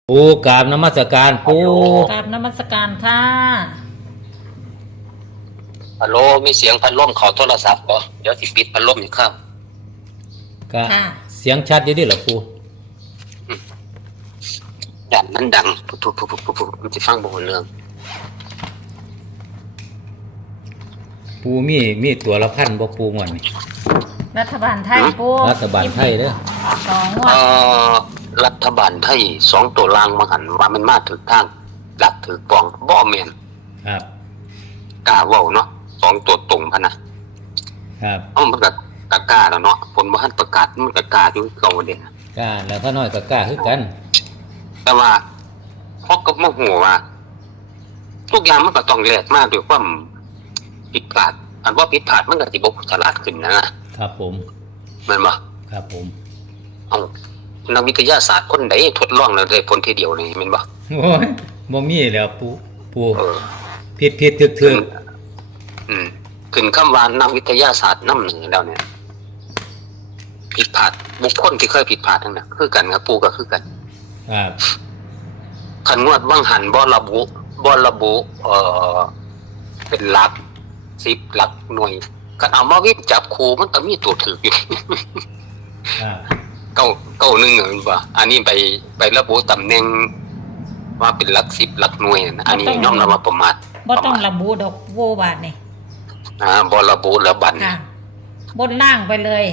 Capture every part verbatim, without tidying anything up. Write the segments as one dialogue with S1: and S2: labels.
S1: ปูกราบนมัสการปู
S2: กราบนมัสการค่ะ
S3: ฮัลโหลมีเสียงพัดลมเข้าโทรศัพท์บ่เดี๋ยวสิปิดพัดลมอีกครับ
S1: ก็เสียงชัดอยู่ดิเหรอปู
S3: ดังมันดังปุ๊บปุ๊บปุ๊บปุ๊บปุ๊บมันสิฟังบ่รู้เรื่อง
S1: ปูมีมีตัวละพันบ่ปูม่วนนี่
S2: รัฐบาลไทยปู
S1: รัฐบาลไทยเด้อ
S2: สองงวด
S3: เอ่อรัฐบาลไทยสองตัวล่างมาหันว่ามันมาถึกทางหลักถือปองบ่แม่น
S1: ครับ
S3: กล้าเว้าเนาะสองตัวตรงพะนะครับเอ้ามันก็กล้าแล้วเนาะผลบ่ทันประกาศมันก็กล้าอยู่เก่าเด้
S1: กล้าแล้วถ้าน้อยก็กล้าคือกัน
S3: แต่ว่าพอก็มาฮู้ว่าทุกอย่างมันก็ต้องแลกมาด้วยความผิดพลาดอันว่าผิดพลาดมันก็สิบ่ฉลาดขึ้นนะครับ
S1: ผม
S3: แม่นบ่
S1: ครับผม
S3: เอ้านักวิทยาศาสตร์คนใดทดลองแล้วได้ผลทีเดียวนี่แม่นบ่
S1: โอ้ยบ่มีแล้วปูปู
S3: เออ
S1: ผิดผิดถึก
S3: ๆอืมขึ้นคำว่านักวิทยาศาสตร์นำหนึ่งแล้วเนี่ยผิดพลาดบุคคลที่เคยผิดพลาดทั้งนั้นคือกันครับปู่ก็คือกัน
S1: ครับ
S3: คันงวดวังหันบ่ระบุบ่ระบุเอ่อเป็นหลักสิบหลักหน่วยคันเอามาวิจับคู่มันต้องมีตัวถูกอยู่
S1: ครับ
S3: เก้าเก้าหนึ่งเหมือนบ่อันนี้ไปไประบุตำแหน่งว่าเป็นหลักสิบหลักหน่วยอันนี้ยอมรับว่าประมาท
S2: บ่ต้องระบุดอกโวบาทนี่
S3: อ่าบ่ระบุแล้วบัด
S2: ค่ะบนล่างไปเลย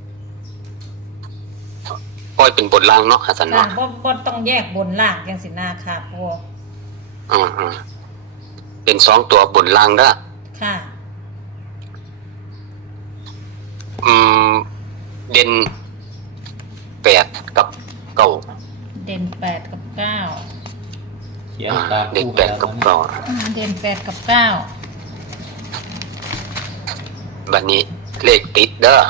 S3: ปล่อยเป็นบนล่างเนาะหั่นซั่นเนาะ
S2: บ่บ่ต้องแยกบนล่างจังสินาค่ะปู
S3: อือๆเป็นสองตัวบนล่างเด้อ
S2: ค่ะ
S3: อืมเด่นแปดกับเก้า
S2: เด่นแปดกับเก้า
S1: เขียนตาม
S3: เด่นแปดกับเก้า
S2: เด่นแปดกับเก้า
S3: บัดนี้เลขติดเด้อ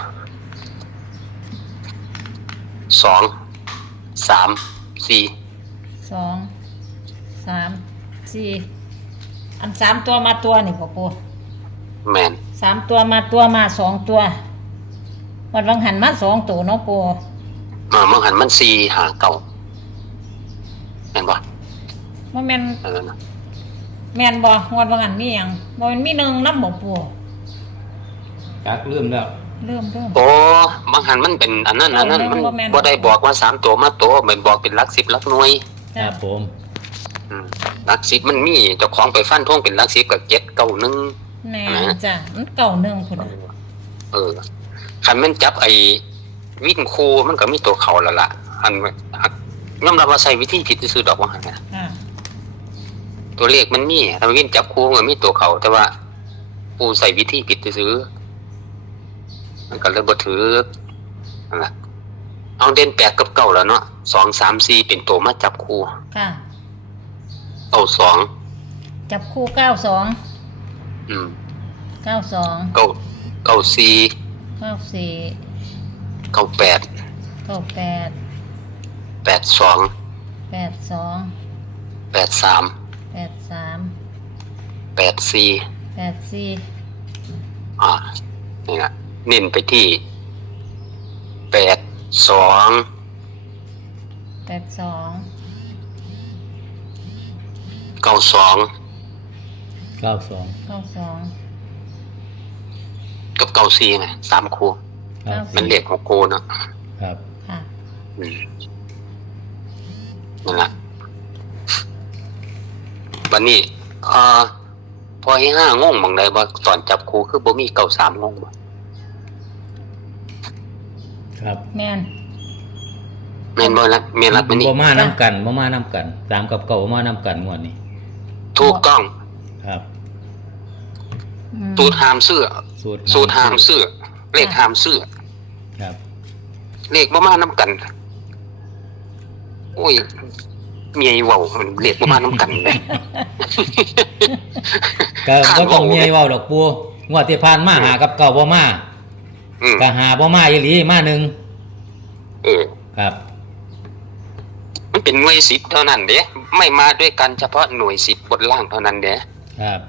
S3: สองสามสี่
S2: สองสามสี่อันสามตัวมาตัวนี่พ่อปู
S3: แม่น
S2: สามตัวมาตัวมาสองตัววันวังหันมาสองตัวเนาะปู
S3: อ่ามังหันมันสี่หาเก้าแม่นบ่
S2: บ่แม่น
S3: เออนะ
S2: แม่นบ่งวดวังหันมีหยังบ่มันมีหนึ่งนำบ่ปู
S1: จักลืมแล้ว
S2: เริ่มเริ่ม
S3: โอ้บางหันมันเป็นอันนั้นอันนั้นมันบ่ได้บอกว่าสามตัวมาตัวมันบอกเป็นหลักสิบหลักหน่วย
S1: ครับผม
S3: อืมหลักสิบมันมีเจ้าของไปฟันธงเป็นหลักสิบก็เจ็ด เก้า หนึ่ง
S2: แน่จ้ะมันเก้าหนึ่งพุ่นน่ะ
S3: เออคันแม่นจับไอ้วิ่งคู่มันก็มีตัวเขาแล้วล่ะอันยอมรับว่าใช้วิธีผิดซื่อๆดอกว่าหั่นน่ะอ่าตัวเลขมันมีถ้าวิ่งจับคู่มันมีตัวเขาแต่ว่าผู้ใช้วิธีผิดซื่อมันก็เลยบ่ถือนั่นล่ะเอาเด่นแปดกับเก้าแล้วเนาะสอง สาม สี่เป็นตัวมาจับคู่
S2: ค่ะ
S3: เอาสอง
S2: จับคู่เก้าสอง
S3: อืม
S2: เก้าสอง
S3: เก้าเก้าสี่
S2: เก้าสี่
S3: เก้าแปด
S2: เก้าแปด
S3: แปดสอง
S2: แปดสอง
S3: แปดสาม
S2: แปดสาม
S3: แปดสี่
S2: แปดสี่
S3: อ่านี่ล่ะเน้นไปที่แปดสอง
S2: แปดสอง
S3: เก้าสอง
S1: เก้าสอง
S2: เก้าสอง
S3: กับเก้าสี่ไงสามคู่มันเลขของคู่เนาะ
S1: ครับ
S2: ค่ะ
S3: อืมนั่นแหละวันนี้เอ่อพอให้ห้างงบางใดบ่ตอนจับคู่คือบ่มีเก้าสามงงบ่
S1: ครับ
S2: แม่น
S3: แม่นบ่ล่ะแม่นล่ะมันนี่
S1: บ่มานํกันบ่มานํกันสามกับเก้าบ่มานํกันงวดนี้
S3: ถูกต้อง
S1: ครับ
S3: สูตรห้ามซื้อสูตรห้ามซื้อเลขห้ามซื้อ
S1: ครับ
S3: เลขบ่มานํกันโอ้ยเมียเว้าเลขบ่มานํกันเลย
S1: ก็บ่ต้องเมียเว้าดอกปู่งวดที่ผ่านมาหากับเก้าบ่มา
S3: อืม
S1: ก็หาบ่มาอีหลีมาหนึ่ง
S3: เออ
S1: ครับ
S3: มันเป็นหน่วยสิบเท่านั้นเด้ไม่มาด้วยกันเฉพาะหน่วยสิบบนล่างเท่านั้นเด้
S1: ครับ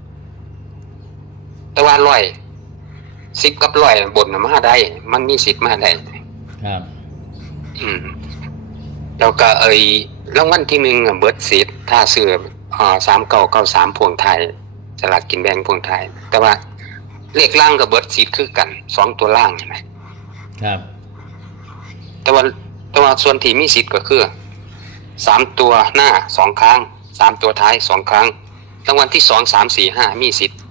S3: แต่ว่าร้อยสิบกับร้อยบนน่ะมาได้มันมีสิทธิ์มาได้
S1: ครับ
S3: อืมแล้วก็เอ้ยรางวัลที่หนึ่งอะเบิร์ดซีดถ้าซื้ออ่าสามเก้าเก้าสามพวงไทยสลากกินแบ่งพวงไทยแต่ว่าเลขล่างกับเบิร์ดซีดคือกันสองตัวล่างนะครับ แต่ว่าแต่ว่าส่วนที่มีสิทธิ์ก็คือสามตัวหน้าสองครั้งสามตัวท้ายสองครั้งรางวัลที่สองสามสี่ห้ามีสิทธิ์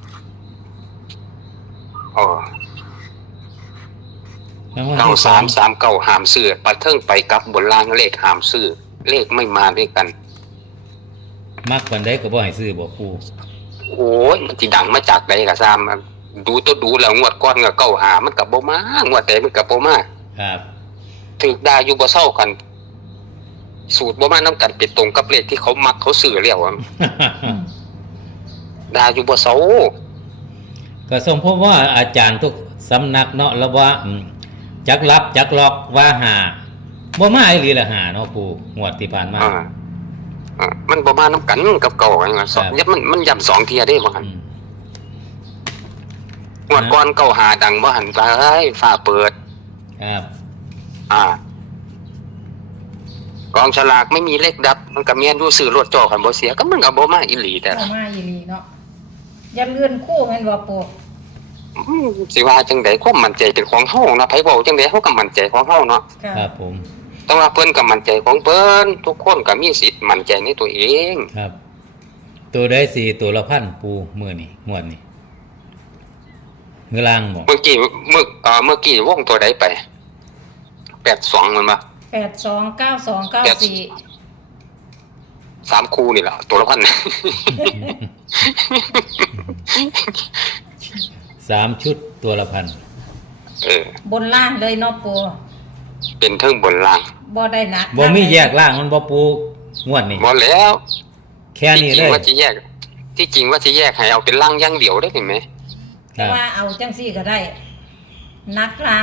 S3: อ๋อ
S1: รางวัล
S3: เก้า
S1: ที่สอ
S3: สาง มสามเก้าหามซื้อปัดเทิงไปกับบนล่างเลขหามซื้อเลขไม่มาด้วยกัน
S1: มักปานใดก็บ่ให้ซื้อบ่ปู
S3: โอ้ยมันสิดังมาจากใดก็ซ้ำดูตัวดูแล้วงวดก้อนก็เก้าหามันกับบ่มางวดแต่มันกับบ่มา
S1: ครับ
S3: ถึกด่าอยู่บ่เศร้ากัน สูตรบ่มานํกันเป็นตรงกับเลขที่เขามักเขาซื้อแล้วอะด่าอยู่บ่เศร้า
S1: ก็สมพบว่าอาจารย์ทุกสำนักเนาะแล้วว่าอืมจักรับจักล็อกว่าหาบ่มาอีหลีละหาเนาะปูงวดที่ผ่านมา
S3: อ่าอ่ามันบ่มานํกันกับเก่าอย่างนั้นสอง
S1: ครับ
S3: มันมันย้ำสองเที่ยเด้บ่หั่น
S1: อืม
S3: งวดก่อนเก้าหาดังบ่หั่นฟ้าเอ้ยฟ้าเปิด
S1: ครับ
S3: อ่ากองฉลากไม่มีเลขดับ มันก็แม่นอยู่ซื้อรถจอคันบ่เสียก็มันก็บ่มาอีหลีแต่
S2: เอามาอีหลีเนาะอย่าเลื่อนคู่แม่นบ่ปู
S3: อืมสิว่าจังได๋ความมั่นใจเป็นของเฮาเนาะไผเว้าจังได๋เฮาก็มั่นใจของเฮาเนาะ
S2: ค่ะ
S1: ครับผม
S3: แต่ว่าเพิ่นก็มั่นใจของเพิ่นทุกคนก็มีสิทธิ์มั่นใจในตัวเอง
S1: ครับ ตัวได้สี่ตัวละพันปูมื้อนี้งวดนี้มือล่างบ่
S3: เมื่อกี้เมื่อเอ่อเมื่อกี้วงตัวใดไปแปดสองมันบ่
S2: แปดสองเก้าสองเก้าสี่
S3: สามคู่นี่ล่ะตัวละพัน
S1: สามชุดตัวละพัน
S3: เออบ
S2: นล่างเลยเนาะปู
S3: เป็นเทิงบนล่าง
S2: บ่ได้หนัก
S1: บ่มีแยกล่างมันบ่ปูงวดนี้
S3: บ่แล้ว
S1: แค่นี้
S3: ที่จ
S1: เล
S3: ริง
S1: ย
S3: ว่าจะแยก ที่จริงว่าจะแยกให้เอาเป็นล่างอย่างเดียวได้เห็นไหม
S1: ค
S2: แต่
S1: รับ
S2: ว่าเอาจังซี่ก็ได้นักล่าง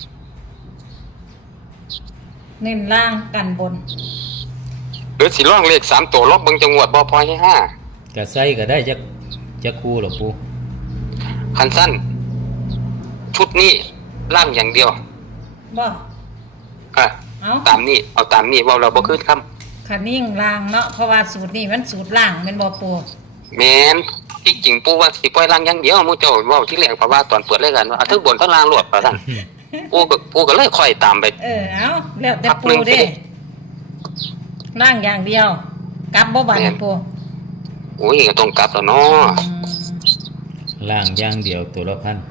S2: เน้นล่างกันบน
S3: หรือสิล่องเลขสามตัวลบเบิ่งจังหวัดบ่พอให้ห้า
S1: ก็ใส่ก็ได้จักจักคู่หรอปู
S3: คันสั้น ชุดนี้ล่างอย่างเดียว
S2: บ่
S3: อ่ะ
S2: เอา
S3: ตามนี้เอาตามนี้เว่าเราบ่ขึ้นคำ
S2: คันนิ่งล่างเนาะเพราะว่าสูตรนี้มันสูตรล่างแม่นบ่ปู
S3: แม่นที่จริงปู่ว่าสิปล่อยล่างอย่างเดียวหมู่เจ้าเว้าที่แรกเพราะว่าตอนเปิดรายการว่าเอาทั้งบนทั้งล่างโลดว่าซั่นปู่ก็ปู่ก็เลยค่อยตามไป
S2: เออเอาแล้วแต่
S3: พัก
S2: ปู
S3: หนึ่ง
S2: เด้
S3: สิ
S2: ล่างอย่างเดียว กลับบ่บัน
S3: แม่น
S2: ปู
S3: โอ้ยก็ต้องกลับแล้วเนาะ
S2: อืม
S1: ล่างอย่างเดียวตัวละพัน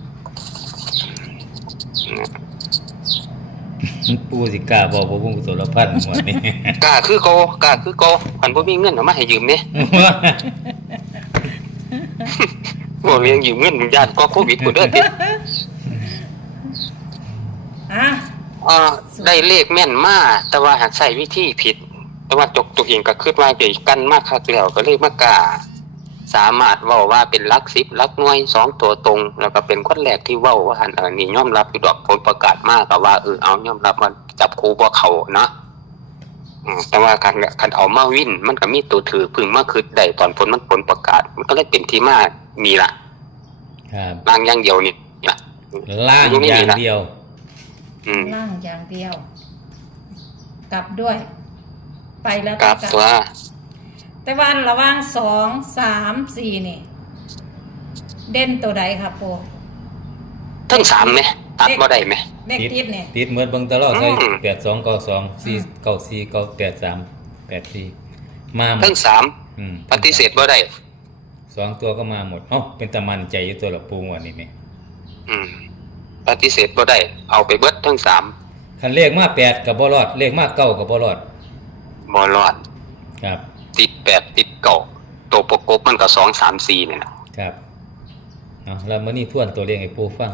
S1: ปูสิกล้าบอกว่าผมตัวละพันงวดนี้
S3: กล้าคือโกกล้าคือโกคันบ่มีเงินเอามาให้ยืมนี่บ่เรียงยืมเงินญาติก็โควิดพุ่นเด้อติ
S2: อ่ะ
S3: อ่าได้เลขแม่นมาแต่ว่าหากใช้วิธีผิด แต่ว่าตกตัวเองก็คิดว่าใหญ่กันมากคักแล้วก็เลยมากล้าสามารถเว้าว่าเป็นหลักสิบหลักหน่วยสองตัวตรง แล้วก็เป็นคนแรกที่เว้าว่าหั่นเออนี่ยอมรับอยู่ดอกผลประกาศมาก็ว่าเออเอายอมรับว่าจับครูบ่เข้านะอืมแต่ว่าคันคันเอามาวินมันก็มีตัวถือพึ่งมาคิดได้ตอนผลมันผลประกาศ มันก็เลยเป็นที่มามีล่ะ
S1: ครับ
S3: ล่างอย่างเดียวนี่ล่ะ
S1: ล่างอย่างเดียว
S3: อืม
S2: ล่างอย่างเดียว กลับด้วย ไปแล้ว
S3: กลับตัว
S2: แต่ว่าระหว่างสองสามสี่นี่ เด่นตัวใดครับปู
S3: ทั้งสามไหมตัดบ่ได้ไหม
S2: เลขติดเนี่ย
S1: ติดเหมือนเบิ่งตลอดใส่
S3: อืม
S1: แปดสองเก้าสองสี่เก้าสี่เก้าแปดสามแปดสี่มาหม
S3: ทั้
S1: ด
S3: งสาม
S1: อืม
S3: ปฏิเสธบ่ได้
S1: สองตัวก็มาหมดเอ้าเป็นตะมันใจอยู่ตัวละปูงวดนี้แม่
S3: อืมปฏิเสธบ่ได้ เอาไปเบิดทั้งสาม
S1: คันเลขมาแปดก็บ่รอดเลขมาเก้าก็บ่รอด
S3: บ่รอด
S1: ครับ
S3: ติดแปดติดเก้าตัวประกบมันก็สองสามสี่นี่นะครับ
S1: เอาแล้วมื้อนี้ทวนตัวเลขให้ปูฟัง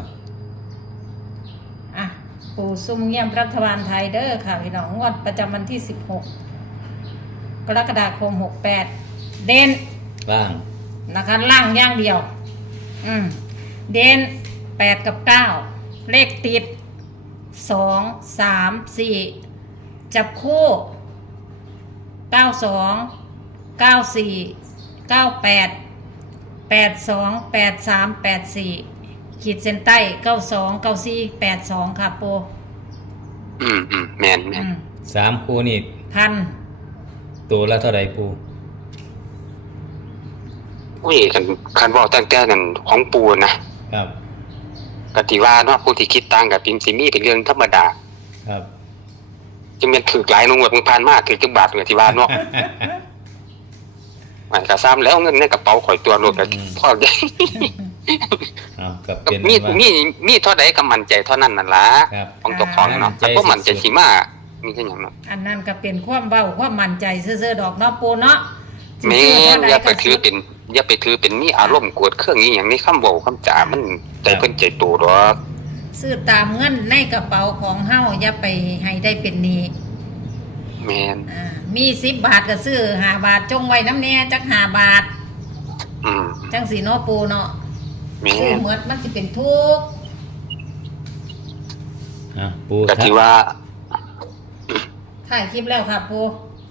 S2: อ่ะ ปูซุ่มเงียบรัฐบาลไทยเด้อค่ะพี่น้องงวดประจำวันที่สิบหกกรกฎาคมหกแปดเด่น
S1: ล่าง
S2: นะคะล่างอย่างเดียว อืม เด่นแปดกับเก้าเลขติดสองสามสี่จับคู่เก้าสองเก้าสี่เก้าแปดแปดสองแปดสามแปดสี่ขีดเส้นใต้เก้าสองเก้าสี่แปดสองค่ะโป
S3: อืมอืมแม่นแม่
S2: อื
S3: น
S2: ม
S1: สามคู่นี่
S2: พัน
S1: ตัวละเท่าไหร่ปู
S3: อุ้ยคันคันเว้าตั้งแต่นั้นของปู่นะครับ ก็ที่ว่าเนาะผู้ที่คิดต่างกับพิมพ์สิมีเป็นเรื่องธรรมดา
S1: ครับ
S3: จึงแม่นถูกหลายงวดมึงผ่านมาถือจักบาทก็ที่ว่าเนาะ มันก็ซ้ำแล้วเงินในกระเป๋าข่อยตัวรถก็พอได้
S1: เอากับ
S3: ก็
S1: เป็น
S3: มี
S1: ว่า
S3: มีมีเท่าใดก็มั่นใจเท่านั้นนั่นล่ะ
S1: ครับ
S3: ของเจ้าของเนาะแต่บ่มั่นใจสิมามีแค่หยังเนาะ
S2: อันนั้นก็เป็นความเว้าความมั่นใจซื่อๆดอกเนาะปูเนาะ
S3: แม่
S2: สิซื้
S3: น
S2: เท่
S3: อย่าไป
S2: ก็
S3: ถือเป็นอย่าไปถือเป็นมีอารมณ์โกรธเครื่องอีหยังในคำเว้าคำจามันใจเพิ่นใจโตดอก
S2: ซื้อตามเงินในกระเป๋าของเฮาอย่าไปให้ได้เป็นหนี้
S3: แม่น
S2: อ่ามีสิบบาทก็ซื้อห้าบาทจงไว้น้ำแน่จักห้าบาท
S3: อืม
S2: จังสีเนาะปูเนาะ
S3: แม่
S2: ซื้อน หมดมันสิเป็นทุกข์
S1: อ่ะปู
S3: ก็ที่ว่า
S2: ถ่ายคลิปแล้วครับปู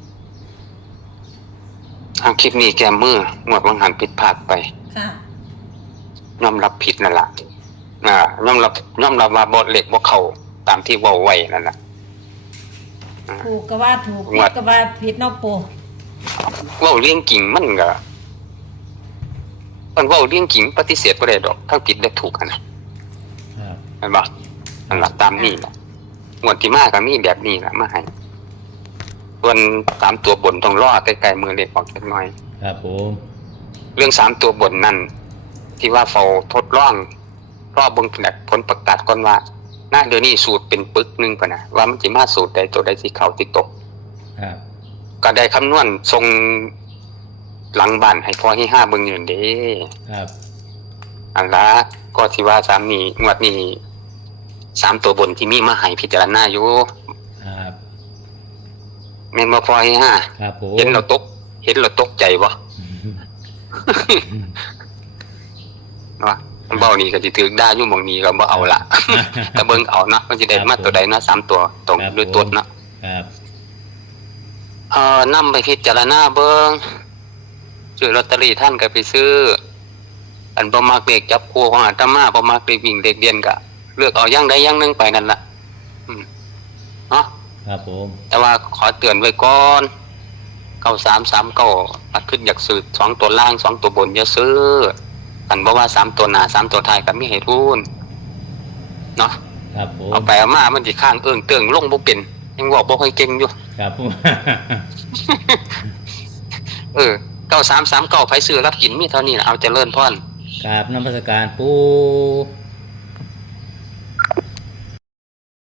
S3: ทางคลิปนี้แกมืองวดวังหันผิดพลาดไป
S2: ค่ะ
S3: ยอมรับผิดนั่นล่ะอ่ายอมรับยอมรับว่าบ่เล็กบ่เข้าตามที่เว้าไว้นั่นล่ะ
S2: ถูกก็ว่าถูก
S3: ง
S2: ผิ
S3: ว
S2: ด
S3: ด
S2: ก็ว่าผิดเนาะปู
S3: เว้าเรื่องจริงมันก็มันเว้าเรื่องจริงปฏิเสธบ่ได้ดอกทั้งผิดและถูกอะนะครับ เห็นบ่นั่นล่ะตามนี้ล่ะงวดที่มาก็มีแบบนี้ล่ะมาให้ส่วนสามตัวบนต้องรอใกล้ๆมือเล็กออกจักหน่อย
S1: ครับผม
S3: เรื่องสามตัวบนนั่นที่ว่าเฝ้าทดลองรอเบิ่งผลประกาศก่อนว่าณเดี๋ยวนี้สูตรเป็นปึกหนึงป่ะนะว่ามันสิมาสูตรใดตัวใดสิเข้าสิตก
S1: ครับ
S3: ก็ได้คำนวณทรงหลังบ้านให้พอให้ห้าเบิ่งอยู่นั่นเด้
S1: ครับ
S3: อันละก็ที่ว่าสามนี้งวดนี้สามตัวบนที่มีมาให้พิจารณาอยู่
S1: ครับ
S3: แม่นบ่พอให้ห้า
S1: ครับผม
S3: เห็นเราตก เห็นเราตกใจบ่ว่ามันเบ้านี่ก็สิถึกด่าอยู่หม่องนี้ก็บ่เอาละ แต่เบิ่งเอาเนาะมันสิได้มาตัวใดเนาะสามตัวตรงด้วยตัวเนาะ
S1: ครับ
S3: เอ่อนำไปพิจารณาเบิ่งซื้อลอตเตอรี่ท่านก็ไปซื้อ อันบ่มักเลขจับคู่ของอาตมาบ่มักเลขวิ่งเลขเรียนก็เลือกเอาอย่างใดอย่างหนึงไปนั่นล่ะอืมเนาะ
S1: ครับผม
S3: แต่ว่าขอเตือนไว้ก่อนเก้าสามสามเก้าอัดขึ้นอยากซื้อสองตัวล่างสองตัวบนอย่าซื้อกันบ่ว่าสามตัวหน้าสามตัวท้ายก็มีให้ทุนเนาะ
S1: ครับผม
S3: เอาไปเอามามันสิข้างเอื้องเตื้องลงบ่เป็นยังบอกบ่ค่อยเก่งอยู่
S1: ครับผม
S3: เออเก้าสามสามเก้าไผซื้อรับกินมีเท่านี้ล่ะเอาเจริญพร
S1: กราบนมัสการปู